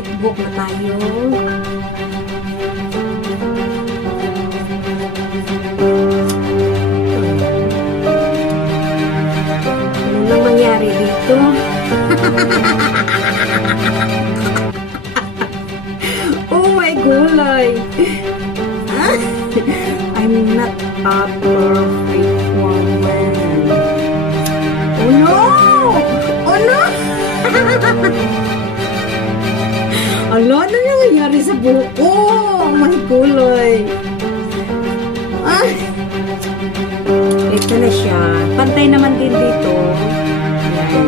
mag-tikbok na tayo. Ano nang mangyari dito? Oh my gulay! I'm not a perfect woman. Oh no! Oh no! Ala, ano nangyayari sa buko? Oh my gulay! Ay! Ito na siya. Pantay naman din dito.